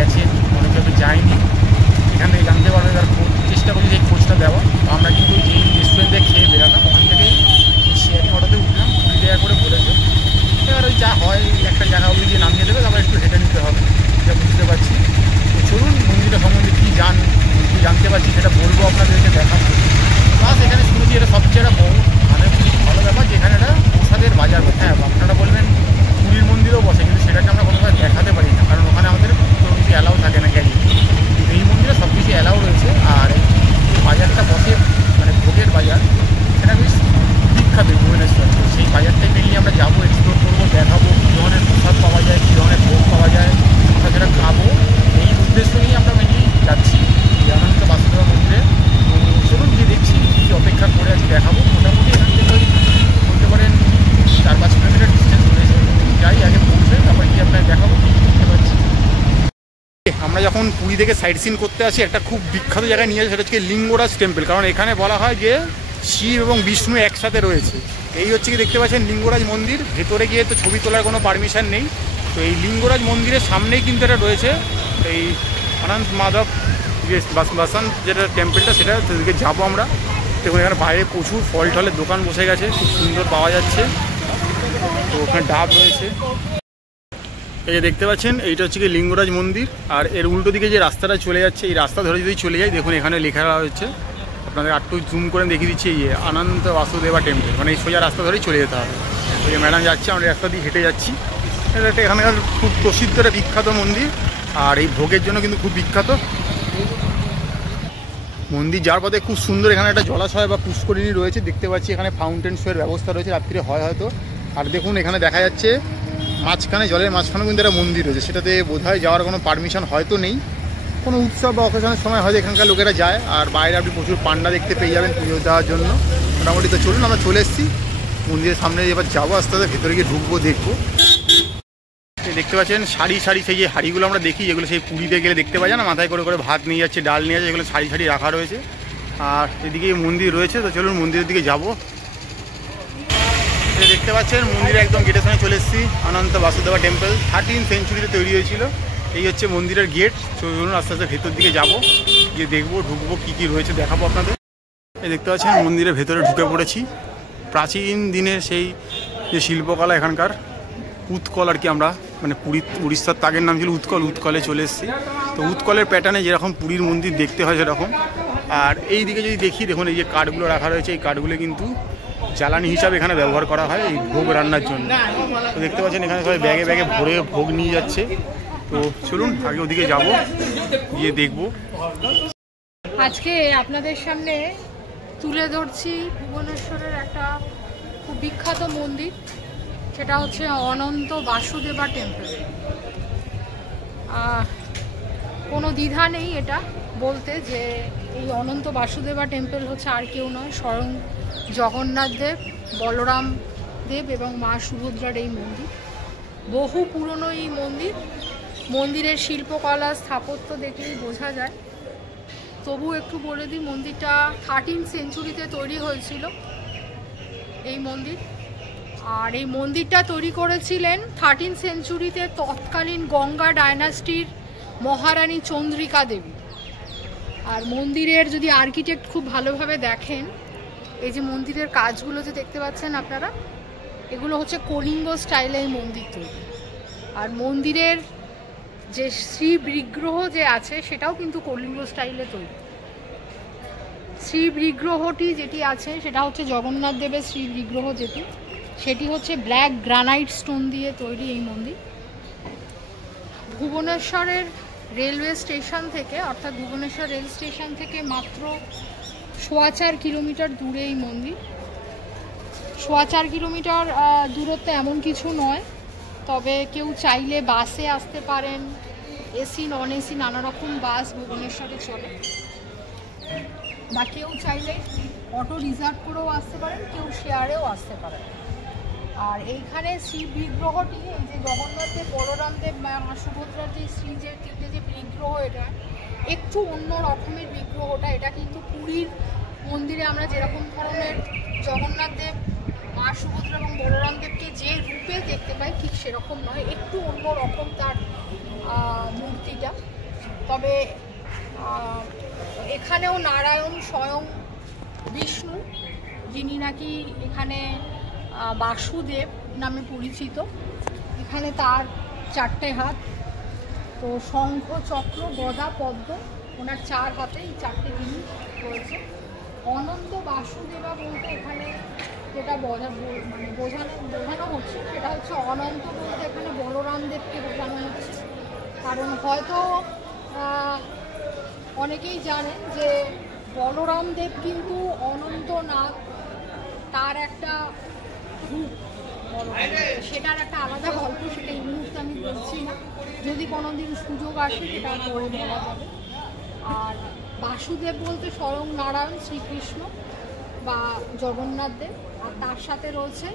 গেছে, অনেকে হয়তো যায়নি, এখান থেকে জানতে পারবে, তার চেষ্টা করি সেই খোঁজটা দেওয়া। তো আমরা কিন্তু যেই রেস্টুরেন্টে খেয়ে বেরালাম ওখান থেকে শেয়ারিং অটোতে উঠলাম, 20 টাকা করে বলেছে। এবার ওই যা হয় একটা জায়গা অবধি দিয়ে নামিয়ে দেবে, তারপর একটু হেঁটে নিতে হবে, এটা বুঝতে পারছি। তো চলুন মন্দিরটা সম্বন্ধে কী জানতে পারছি সেটা বলবো আপনাদেরকে, দেখাবো। প্লাস এখানে শুনেছি এটা সবচেয়ে একটা বড় মানে ভালো ব্যাপার, যেখানে একটা প্রসাদের বাজার। হ্যাঁ, আপনারা বলবেন পুরীর মন্দিরেও বসে, কিন্তু সেটাকে আমরা কোনোভাবে দেখাতে পারি না, কারণ ওখানে আমাদের কোনো কিছু অ্যালাউ থাকে না গ্যারি। এই মন্দিরে সব কিছু অ্যালাউ রয়েছে। আর এই বাজারটা বসে মানে ভোগের বাজার, সেটা বেশ বিখ্যাত ভুবনেশ্বর। তো সেই বাজারটাই মেনলি আমরা যাবো, এক্সপ্লোর করবো, দেখাবো কী ধরনের প্রসাদ পাওয়া যায়, কী ধরনের ভোগ পাওয়া যায়, আমরা যেটা খাবো, এই উদ্দেশ্য নিয়ে আমরা মেনলি যাচ্ছি অনন্ত বাসুদেব মন্দিরে। তো চলুন গিয়ে দেখছি কী অপেক্ষা করে আছি, দেখাবো। মোটামুটি এখান থেকে ওই বলতে পারেন 4-5 কিলোমিটার ডিস্টেন্স রয়েছে। যাই আগে পৌঁছে তারপর গিয়ে আপনাকে দেখাবো কী দেখতে পাচ্ছি। আমরা যখন পুরী থেকে সাইট সিন করতে আসি, একটা খুব বিখ্যাত জায়গায় নিয়ে আসি, সেটা হচ্ছে লিঙ্গরাজ টেম্পল। কারণ এখানে বলা হয় যে শিব এবং বিষ্ণু একসাথে রয়েছে। এই হচ্ছে কি দেখতে পাচ্ছেন লিঙ্গরাজ মন্দির। ভেতরে গিয়ে তো ছবি তোলার কোনো পারমিশন নেই। তো এই লিঙ্গরাজ মন্দিরের সামনেই কিন্তু এটা রয়েছে এই অনন্ত মাধব বাসান যেটা টেম্পলটা, সেটা সেদিকে যাবো আমরা। দেখুন এখানে বাইরে প্রচুর ফল টলের দোকান বসে গেছে, খুব সুন্দর পাওয়া যাচ্ছে। তো ওখানে ডাব রয়েছে। এই যে দেখতে পাচ্ছেন এইটা হচ্ছে কি লিঙ্গরাজ মন্দির। আর এর উল্টো দিকে যে রাস্তাটা চলে যাচ্ছে, এই রাস্তা ধরে যদি চলে যাই, দেখুন এখানে লেখা হচ্ছে, আপনাদের একটু জুম করে দেখিয়ে দিচ্ছি, এই অনন্ত বাসুদেবা টেম্পল। মানে এই সোজা রাস্তা ধরেই চলে যেতে হবে। ওই যে ম্যাডাম যাচ্ছে, আমরা রাস্তা দিয়ে হেঁটে যাচ্ছি। এটা একটা এখানকার খুব প্রসিদ্ধ একটা বিখ্যাত মন্দির, আর এই ভোগের জন্য কিন্তু খুব বিখ্যাত মন্দির। যার পথে খুব সুন্দর এখানে একটা জলাশয় বা পুষ্করিণী রয়েছে, দেখতে পাচ্ছি এখানে ফাউন্টেন শোয়ের ব্যবস্থা রয়েছে, রাত্রিরে হয় হয়তো। আর দেখুন এখানে দেখা যাচ্ছে মাঝখানে, জলের মাঝখানে কিন্তু একটা মন্দির রয়েছে, সেটাতে বোধহয় যাওয়ার কোনো পারমিশন হয়তো নেই। কোনো উৎসব বা অকেশনের সময় হয়তো এখানকার লোকেরা যায়। আর বাইরে আপনি প্রচুর পান্ডা দেখতে পেয়ে যাবেন পুজো দেওয়ার জন্য। মোটামুটি তো চলুন আমরা চলে এসেছি মন্দিরের সামনে, এবার যাবো আস্তে আস্তে ভেতরে গিয়ে ঢুকবো, দেখবো। দেখতে পাচ্ছেন সারি সারি সেই যে হাঁড়িগুলো আমরা দেখি, যেগুলো সেই পুরীতে গেলে দেখতে পাই না, মাথায় করে করে ভাত নিয়ে যাচ্ছে, ডাল নিয়ে যাচ্ছে, এগুলো সারি সারি রাখা রয়েছে। আর এদিকে মন্দির রয়েছে। তো চলুন মন্দিরের দিকে যাবো। দেখতে পাচ্ছেন মন্দিরে একদম গেটের সামনে চলে এসেছি। অনন্ত বাসুদেবা টেম্পল 13th সেঞ্চুরিতে তৈরি হয়েছিল। এই হচ্ছে মন্দিরের গেট। চলুন আস্তে আস্তে ভেতর দিকে যাবো, গিয়ে দেখবো, ঢুকবো, কী কী রয়েছে দেখাবো আপনাদের। এই দেখতে পাচ্ছেন মন্দিরের ভেতরে ঢুকে পড়েছি। প্রাচীন দিনের সেই যে শিল্পকলা এখানকার, উৎকল আর কি, আমরা মানে উড়িষ্যার তাগের নাম ছিল উৎকল, উৎকলে চলে এসেছি। তো উৎকলের প্যাটার্নে যেরকম পুরীর মন্দির দেখতে হয় সেরকম। আর এই দিকে যদি দেখি, দেখুন এই যে কাঠগুলো রাখা রয়েছে, এই কাঠগুলো কিন্তু জ্বালানি হিসাবে এখানে ব্যবহার করা হয় এই ভোগ রান্নার জন্য। তো দেখতে পাচ্ছেন এখানে সবাই ব্যাগে ব্যাগে ভরে ভোগ নিয়ে যাচ্ছে। তো চলুন আগে ওদিকে যাব, গিয়ে দেখবো। আজকে আপনাদের সামনে তুলে ধরছি ভুবনেশ্বরের একটা খুব বিখ্যাত মন্দির, সেটা হচ্ছে অনন্ত বাসুদেবা টেম্পল। কোনো দ্বিধা নেই এটা বলতে যে এই অনন্ত বাসুদেবা টেম্পল হচ্ছে আর কেউ নয়, স্বয়ং জগন্নাথ দেব, বলরাম দেব এবং মা সুভদ্রার এই মন্দির। বহু পুরনো এই মন্দির। মন্দিরের শিল্পকলা স্থাপত্য দেখলেই বোঝা যায়। তবু একটু বলে দিই, মন্দিরটা 13th সেঞ্চুরিতে তৈরি হয়েছিল এই মন্দির। আর এই মন্দিরটা তৈরি করেছিলেন 13th সেঞ্চুরিতে তৎকালীন গঙ্গা ডায়নাস্টির মহারানী চন্দ্রিকা দেবী। আর মন্দিরের যদি আর্কিটেক্ট খুব ভালোভাবে দেখেন, এই যে মন্দিরের কাজগুলো যে দেখতে পাচ্ছেন আপনারা, এগুলো হচ্ছে কলিঙ্গ স্টাইলে এই মন্দির তৈরি। আর মন্দিরের যে শ্রী বিগ্রহ যে আছে সেটাও কিন্তু কলিঙ্গ স্টাইলে তৈরি। শ্রী বিগ্রহটি যেটি আছে সেটা হচ্ছে জগন্নাথ দেবের শ্রী বিগ্রহ, সেটি হচ্ছে ব্ল্যাক গ্রানাইট স্টোন দিয়ে তৈরি এই মন্দির। ভুবনেশ্বরের রেলওয়ে স্টেশন থেকে, অর্থাৎ ভুবনেশ্বর রেল স্টেশন থেকে মাত্র 4.25 কিলোমিটার দূরে এই মন্দির। 4.25 কিলোমিটার দূরত্ব এমন কিছু নয়, তবে কেউ চাইলে বাসে আসতে পারেন, এসি নন এসি নানা রকম বাস ভুবনেশ্বরে চলে, বা কেউ চাইলে অটো রিজার্ভ করেও আসতে পারেন, কেউ শেয়ারেও আসতে পারেন। আর এইখানে শ্রী বিগ্রহটি, এই যে জগন্নাথদেব, বলরামদেব, মা সুভদ্রার যে শ্রী যে তিনটে যে বিগ্রহ, এটা একটু অন্য রকমের বিগ্রহটা। এটা কিন্তু পুরীর মন্দিরে আমরা যেরকম ধরনের জগন্নাথদেব, মা সুভদ্রা এবং বলরাম দেবকে যে রূপে দেখতে পাই ঠিক সেরকম নয়, একটু অন্য রকম তার মূর্তিটা। তবে এখানেও নারায়ণ স্বয়ং বিষ্ণু, যিনি নাকি এখানে বাসুদেব নামে পরিচিত। এখানে তার 4টে হাত, তো শঙ্খ চক্র গদা পদ্ম ওনার 4 হাতে এই 4টে জিনিস রয়েছে। অনন্ত বাসুদেবা বলতে এখানে যেটা বোঝানো হচ্ছে সেটা হচ্ছে অনন্ত বলতে এখানে বলরাম দেবকে বোঝানো হচ্ছে। কারণ হয়তো অনেকেই জানেন যে বলরাম দেব কিন্তু অনন্তনাগ, তার একটা রূপ, সেটার একটা আলাদা গল্প, সেটা এই মুহূর্তে আমি বলছি না, যদি কোনোদিন সুযোগ আসে সেটা পরে বলা যাবে। আর বাসুদেব বলতে স্বয়ং নারায়ণ শ্রীকৃষ্ণ বা জগন্নাথ দেব, আর তার সাথে রয়েছে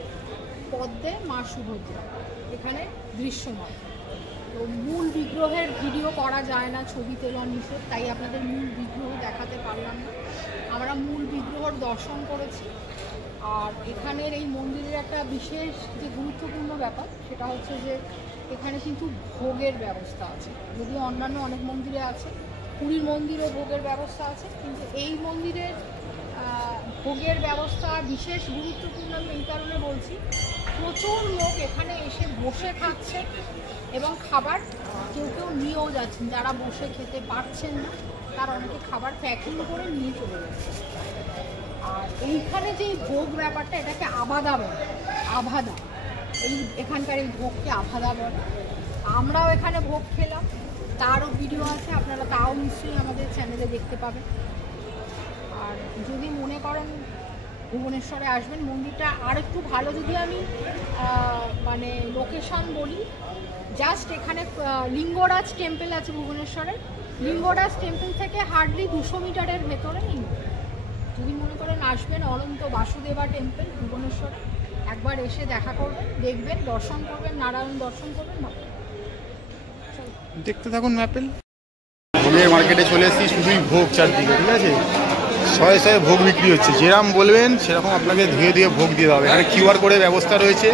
পদ্মে মা সুভদ্রা এখানে দৃশ্যমান। তো মূল বিগ্রহের ভিডিও করা যায় না, ছবি তোলা নিষেধ, তাই আপনাদের মূল বিগ্রহ দেখাতে পারলাম না। আমরা মূল বিগ্রহর দর্শন করেছি। আর এখানের এই মন্দিরের একটা বিশেষ যে গুরুত্বপূর্ণ ব্যাপার সেটা হচ্ছে যে এখানে কিন্তু ভোগের ব্যবস্থা আছে। যদিও অন্যান্য অনেক মন্দিরে আছে, পুরীর মন্দিরেও ভোগের ব্যবস্থা আছে, কিন্তু এই মন্দিরের ভোগের ব্যবস্থা বিশেষ গুরুত্বপূর্ণ আমি এই কারণে বলছি, প্রচুর লোক এখানে এসে বসে খাচ্ছে এবং খাবার কেউ নিয়েও যাচ্ছেন। যারা বসে খেতে পারছেন না তারা অনেকে খাবার প্যাকিং করে নিয়ে চলে যাচ্ছে। আর এইখানে যে ভোগ ব্যাপারটা, এটাকে আবাদা বলে, আভাদা, এখানকার এই ভোগকে আভাদা বলে। আমরাও এখানে ভোগ খেলাম, তারও ভিডিও আছে, আপনারা তাও নিশ্চয়ই আমাদের চ্যানেলে দেখতে পাবেন। আর যদি মনে করেন ভুবনেশ্বরে আসবেন, মন্দিরটা আর একটু ভালো যদি আমি লোকেশন বলি, জাস্ট এখানে লিঙ্গরাজ টেম্পল আছে ভুবনেশ্বরের, লিঙ্গরাজ টেম্পল থেকে হার্ডলি 200 মিটারের ভেতরে যদি মনে করেন আসবেন অনন্ত বাসুদেবা টেম্পল ভুবনেশ্বরে, একবার এসে দেখা করবেন, দেখবেন, দর্শন করবেন, নারায়ণ দর্শন করবেন। দেখতে থাকুন ম্যাপেল। ভোগের মার্কেটে চলে এসেছি, শুধুই ভোগ চারদিকে, ঠিক আছে, শয়ে শয়ে ভোগ বিক্রি হচ্ছে। যেরকম বলবেন সেরকম আপনাকে ধুয়ে দিয়ে ভোগ দিয়ে দেওয়া হবে। এখানে QR কোডের ব্যবস্থা রয়েছে,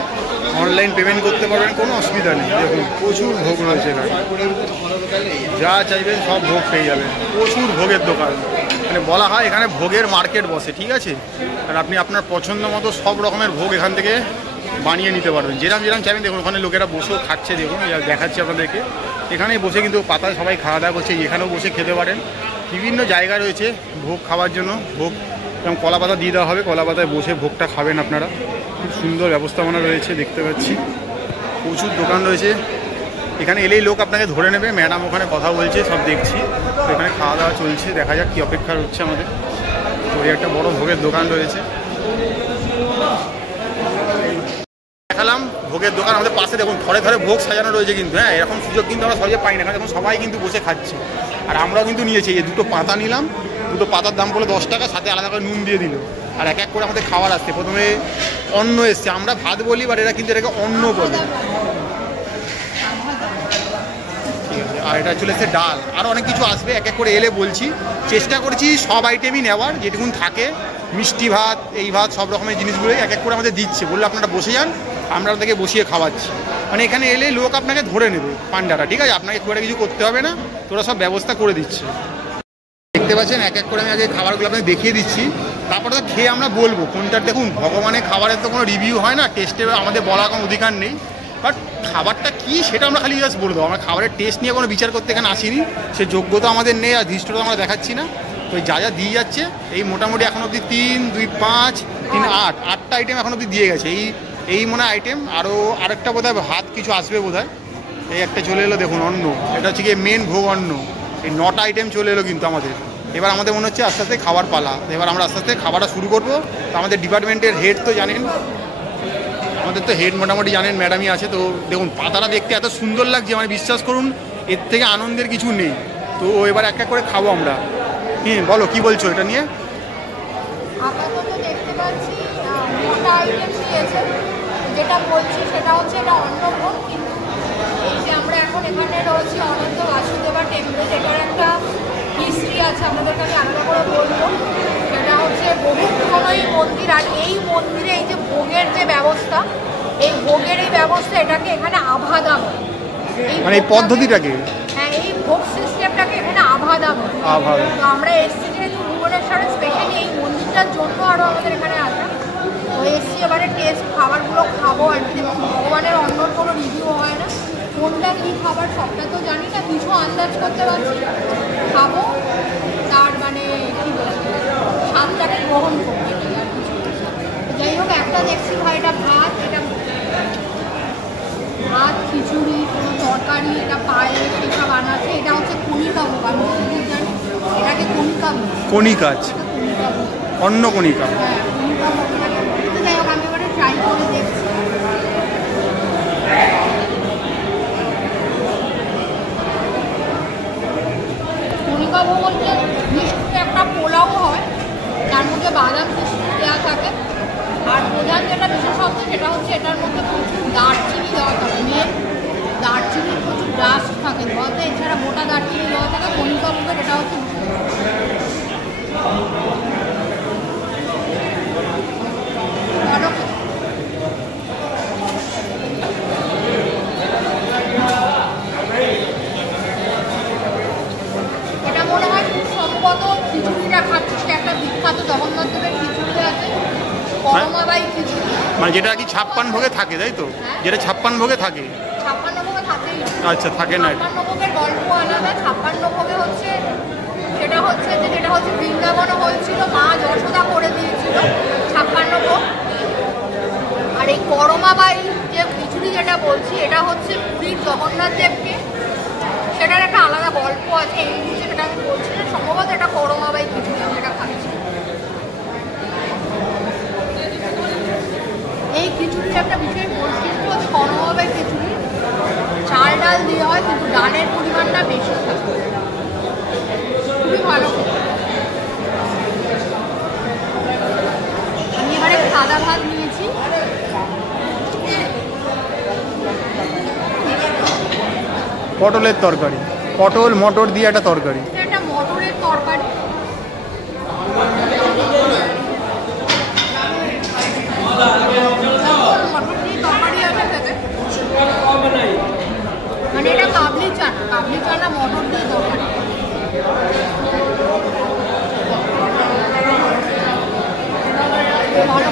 অনলাইন পেমেন্ট করতে পারবেন, কোনো অসুবিধা নেই। দেখুন প্রচুর ভোগ রয়েছে এখানে, যা চাইবেন সব ভোগ পেয়ে যাবেন। প্রচুর ভোগের দোকান, মানে বলা হয় এখানে ভোগের মার্কেট বসে, ঠিক আছে। আর আপনি আপনার পছন্দ মতো সব রকমের ভোগ এখান থেকে বানিয়ে নিতে পারবেন, যেরকম চাইবেন। দেখুন ওখানে লোকেরা বসেও খাচ্ছে, দেখুন দেখাচ্ছি আপনাদেরকে। এখানেই বসে কিন্তু পাতায় সবাই খাওয়া দাওয়া করছে, এখানেও বসে খেতে পারেন। বিভিন্ন জায়গা রয়েছে ভোগ খাওয়ার জন্য, ভোগ এবং কলা পাতা দিয়ে দেওয়া হবে, কলা পাতায় বসে ভোগটা খাবেন আপনারা। খুব সুন্দর ব্যবস্থাপনা রয়েছে, দেখতে পাচ্ছি প্রচুর দোকান রয়েছে। এখানে এলেই লোক আপনাকে ধরে নেবে, ম্যাডাম ওখানে কথা বলছে, সব দেখছি। তো এখানে খাওয়া দাওয়া চলছে, দেখা যাক কী অপেক্ষা হচ্ছে আমাদের। তো এই একটা বড় ভোগের দোকান রয়েছে, দেখালাম ভোগের দোকান। আমাদের পাশে দেখুন ধরে ধরে ভোগ সাজানো রয়েছে, কিন্তু হ্যাঁ এরকম সুযোগ কিন্তু আমরা সহজে পাই না, কারণ এখন সবাই কিন্তু বসে খাচ্ছে। আর আমরাও কিন্তু নিয়েছি, এই 2টো পাতা নিলাম, 2টো পাতার দাম পড়লো 10 টাকা, সাথে আলাদা করে নুন দিয়ে দিল। আর এক এক করে আমাদের খাবার আসছে। প্রথমে অন্ন এসছে, আমরা ভাত বলি, বাট এরা কিন্তু এটাকে অন্ন বলে, ঠিক আছে। আর এটা চলে এসছে ডাল, আরও অনেক কিছু আসবে, এক এক করে এলে বলছি। চেষ্টা করছি সব আইটেমই নেওয়ার, যেটুকুন থাকে, মিষ্টি ভাত, এই ভাত, সব রকমের জিনিসগুলোই এক এক করে আমাদের দিচ্ছে। বললে আপনারা বসে যান, আমরা আপনাকে বসিয়ে খাওয়াচ্ছি। মানে এখানে এলে লোক আপনাকে ধরে নেবে পান্ডারা, ঠিক আছে, আপনাকে খুব একটা কিছু করতে হবে না, তোরা সব ব্যবস্থা করে দিচ্ছে। দেখতে পাচ্ছেন এক এক করে আমি আগে খাবারগুলো আপনাকে দেখিয়ে দিচ্ছি, তারপরে তো খেয়ে আমরা বলবো কোনটার। দেখুন ভগবানের খাবারের তো কোনো রিভিউ হয় না, টেস্টে আমাদের বলার কোনো অধিকার নেই, বাট খাবারটা কী সেটা আমরা খালি জাস্ট বলে দেবো। আমরা খাবারের টেস্ট নিয়ে কোনো বিচার করতে এখানে আসিনি, সে যোগ্যতা আমাদের নেই, আর ধৃষ্টতা আমরা দেখাচ্ছি না। তো যা যা দিয়ে যাচ্ছে, এই মোটামুটি এখন অবধি 3, 2, 5, 3, 8টা আইটেম এখন অবধি দিয়ে গেছে। এই মনে হয় আইটেম, আরেকটা বোধহয় ভাত কিছু আসবে বোধহয়। এই একটা চলে এলো, দেখুন অন্ন, এটা হচ্ছে গিয়ে মেন ভোগ অন্ন। এই 9টা আইটেম চলে এলো কিন্তু আমাদের। এবার আমাদের মনে হচ্ছে আস্তে আস্তে খাবার পালা, এবার আমরা আস্তে আস্তে খাবারটা শুরু করবো। তো আমাদের ডিপার্টমেন্টের হেড তো জানেন, আমাদের তো হেড মোটামুটি জানেন, ম্যাডামই আছে। তো দেখুন পাতাটা দেখতে এত সুন্দর লাগছে, মানে বিশ্বাস করুন এর থেকে আনন্দের কিছু নেই। তো এবার এক এক করে খাবো আমরা। বলো কি বলছো এটা নিয়ে? আপাতত দেখতে পাচ্ছি 9টা আইটেম দিয়েছে, যেটা বলছি সেটা হচ্ছে এটা অন্নভোগ। কিন্তু এই যে আমরা এখন এখানে রয়েছি অনন্ত বাসুদেবা টেম্পল, এটার একটা হিস্ট্রি আছে, আপনাদের কাছে আলাদা করে বলবো। সেটা হচ্ছে বহু পুরনো এই মন্দির, আর এই মন্দিরে এই যে ভোগের যে হচ্ছে এটাকে এখানে আভাদা বলে। মানে এই পদ্ধতিটাকে, হ্যাঁ, এই ভোগ সিস্টেমটাকে এখানে আভাদা বলে। আভাদা। তো আমরা এসছি যেহেতু ভুবনেশ্বরে স্পেশালি এই মন্দিরটার জন্য আরও আমাদের এখানে আসা। তো এসছি এবারে টেস্ট খাবারগুলো খাবো আর কি। ভগবানের অন্যর কোনো রিভিউ হয় না, কোনটা কী খাবার সবটা তো জানি না, কিছু আন্দাজ করতে পারছি। খাবো, তার মানে কী বলবো, স্বাদটাকে গ্রহণ করতে পারি আর কিছু। যাই হোক, একটা দেখছি ভাই, এটা ভাত, এটা ভাত, খিচুড়ি, কোনো তরকারি, এটা পায়ে সেসব আনাচ্ছে। এটা হচ্ছে কণিকা ভোগ, আমি যদি জানি এটাকে কণিকা ভোগ। কণিকাজ, কণিকা ভোগ, অন্য কণিকা। হ্যাঁ, কণিকা ভোগ। তো যাই হোক, আমি এবারে ট্রাই করে দেখছি। কণিকা ভোগ হচ্ছে মিষ্টি একটা পোলাও হয়, তার মধ্যে বাদাম কিশমিশ দেওয়া থাকে। আর প্রধান যেটা বিশেষত্ব সেটা হচ্ছে এটার মধ্যে প্রচুর দারচিনি দেওয়া থাকে। মেন দারচিনির প্রচুর ডাস্ট থাকে দেওয়াতে, এছাড়া মোটা দারচিনি দেওয়া থাকে। কণিকা ভোগের এটা হচ্ছে এটা মনে হয় খুব সম্ভবত খিচুড়িটা খাচ্ছি, সে একটা বিখ্যাত জগন্নাথ দেবের খিচুড়ি আছে, করমাবাই খিচুড়ি। মানে যেটা কি 56 ভোগে থাকে, তাই তো? যেটা 56 ভোগে থাকে। 56 ভোগে থাকেই। আচ্ছা, থাকে না। 56 ভোগের গল্প আলাদা। 56 ভোগে হচ্ছে যেটা হচ্ছে বৃন্দাবনে হয়েছিল, মা যশোদা করে দিয়েছিল 56 ভোগ। আর এই করমাবাই যে খিচুড়ি যেটা বলছি, এটা হচ্ছে পুরীর জগন্নাথ দেবকে, সেটার একটা আলাদা গল্প আছে। এই মুহূর্তে সেটা আমি বলছি না, সম্ভবত এটা করমাবাই খিচুড়ি যেটা খাচ্ছি। এই খিচুড়ির একটা বিশেষ বৈশিষ্ট্য হচ্ছে করমাবাই খিচুড়ি চাল ডাল দিয়ে হয়, কিন্তু ডালের পরিমাণটা বেশি থাকে, খুবই ভালো। আমি এবারে সাদা ভাত নিয়েছি। পটলের তরকারি, পটল মটর দিয়ে একটা তরকারি। এটা মটরের তরকারি। মটর দিয়ে তরকারি আছে খেতে, মানে এটা কাবলি চানা মটর দিয়ে তরকারি। ভালো।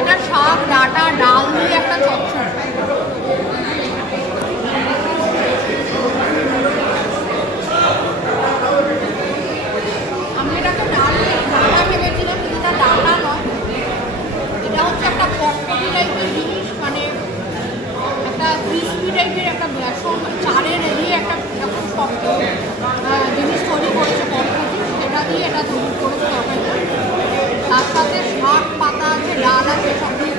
এটা শাক, ডাঁটা, ডাল দিয়ে একটা চচ্চড়ি। আমি এটাকে ডাঁটা ভেবেছিলাম, কিন্তু এটা ডাঁটা নয়, এটা হচ্ছে একটা পটপটি টাইপের জিনিস, মানে একটা ক্রিসপি টাইপের একটা বেসন চালের এরিয়ে একটা এরকম শক্ত জিনিস তৈরি করেছে পটপটি, সেটা দিয়ে এটা তৈরি করেছে তরকারিটা। তার সাথে শাক পাতা আছে, ডাল আছে, সব দিয়ে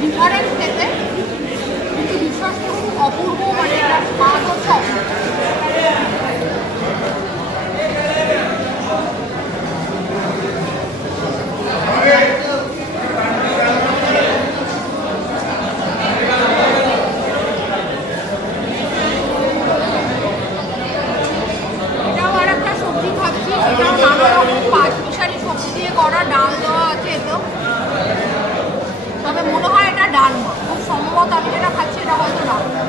ডিফারেন্ট খেতে, কিন্তু বিশ্বাস করুন অপূর্ব, মানে এটা স্বাদ হচ্ছে অপূর্ব। এটাও আর একটা সবজি খাচ্ছি, এটাও নানা রকম পাঁচমিশালি সবজি দিয়ে করা, ডাল দেওয়া আছে এতেও। তবে মনে হয় এটা ডালমা, খুব সম্ভবত আমি যেটা খাচ্ছি এটা হয়তো ডালমা।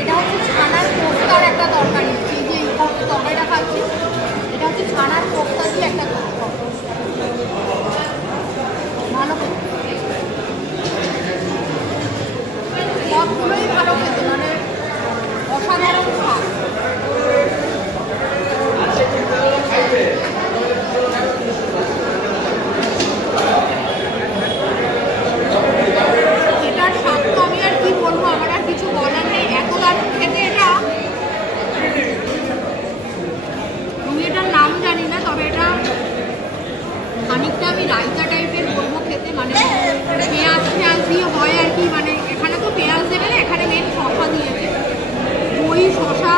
এটা হচ্ছে ছানার কোফতার একটা তরকারি। এই যে তরকারিটা খাচ্ছি, এটা হচ্ছে ছানার কোফতা দিয়ে একটা তরকারি, ভালো খেতে। সবগুলোই ভালো খেতে, মানে অসাধারণ স্বাদ। এটার স্বাদ তো আমি আর কি বলবো, আমার আর কিছু বলার নেই, এত দারুণ খেতে এটা। আমি এটার নাম জানি না, তবে এটা খানিকটা আমি রায়তা টাইপের বলবো খেতে, মানে পেঁয়াজ দিয়ে হয় আর কি। মানে এখানে তো পেঁয়াজ দেবে না, এখানে মেন শসা দিয়েছে, দই, শসা,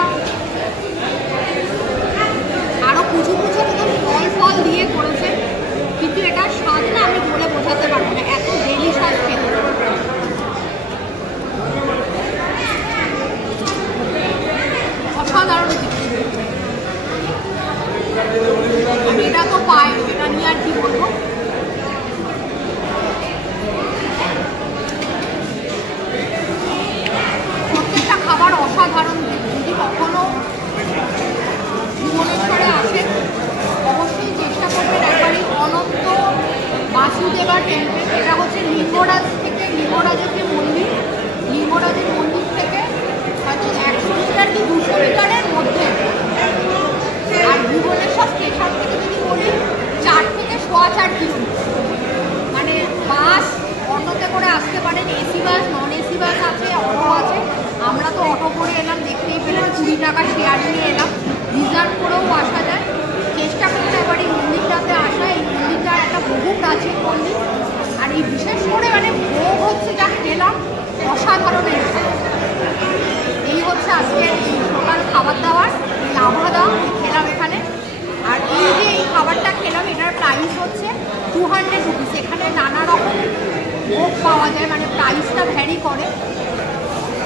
পায়, সেটা নিয়ে আর কি বলবো। প্রত্যেকটা খাবার অসাধারণ। যদি কখনো ভুবনেশ্বরে আসেন অবশ্যই চেষ্টা করবেন একবারই অনন্ত বাসুদেবা টেম্পল। এটা হচ্ছে লিঙ্গরাজ থেকে, লিঙ্গরাজের যে মন্দির, লিঙ্গরাজের মন্দির থেকে হয়তো 100 মিটার কি 200 মিটারের মধ্যে। আর ভুবনেশ্বর স্টেশন থেকে যদি বলি 4 থেকে 4.25 কিলোমিটার। মানে বাস অটোতে করে আসতে পারেন, AC bus, non AC bus আছে, অটো আছে। আমরা তো অটো করে এলাম, দেখতেই পেলাম 20 টাকা শেয়ার নিয়ে এলাম। রিজার্ভ করেও আসা যায়। চেষ্টা করতে এবার এই মন্দিরটাতে আসা। এই মন্দিরটা একটা বহু প্রাচীন মন্দির। আর এই বিশেষ করে মানে ভোগ হচ্ছে যা খেলাম অসাধারণ। এই হচ্ছে আজকে এই সকাল খাবার দাবার, লাভাদা খেলাম এখানে। আর এই যে এই খাবারটা খেলাম এটার প্রাইস হচ্ছে 200 রুপিস। এখানে নানা রকম ভোগ পাওয়া যায়, মানে প্রাইসটা ভ্যারি করে।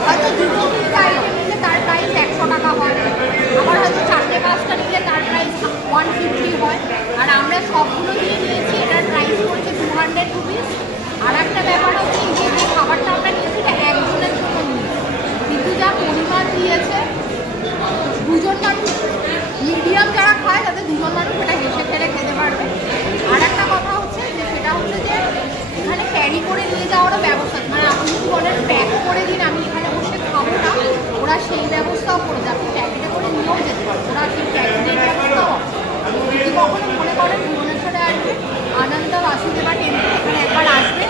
হয়তো 2-3টা আইটেম নিলে তার প্রাইস 100 টাকা হয়, আবার হয়তো 4-5টা নিলে তার প্রাইস 150 হয়। আর আমরা সবগুলো দিয়ে নিয়েছি, এটার প্রাইস হচ্ছে 200 রুপিস। আর একটা ব্যাপার হচ্ছে এই যে খাবারটা আমরা নিয়েছি এটা একজনের জন্য নিয়েছি, কিন্তু যা পরিমাণ দিয়েছে 2জন মানুষ, মিডিয়াম যারা খায় তাদের 2জন মানুষ এটা হেসে ফেলে খেতে পারবে। আর একটা কথা হচ্ছে যে সেটা হচ্ছে যে এখানে ক্যারি করে নিয়ে যাওয়ারও ব্যবস্থা, মানে আপনি যদি বলেন প্যাক করে দিন আমি এখানে বসে খাবো না, ওরা সেই ব্যবস্থাও করে দেয়। আপনি প্যাকেটে করে নিয়েও যেতে পারেন, ওরা সেই প্যাকেটের ব্যবস্থাও আছে। যদি কখনো মনে করেন ভুবনেশ্বরে আসবে আনন্দ বাসুদেবা টেম্পল, এখানে একবার আসবে,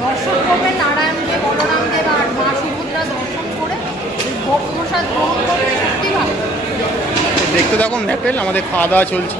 দর্শন করবে নারায়ণদেব, বলরামদেব আর মা সুভদ্রা দর্শন করে ভোগ প্রসাদ গ্রহণ করবে, সত্যি ভালো। দেখতে থাকুন ন্যাপেল, আমাদের খাওয়া দাওয়া চলছে।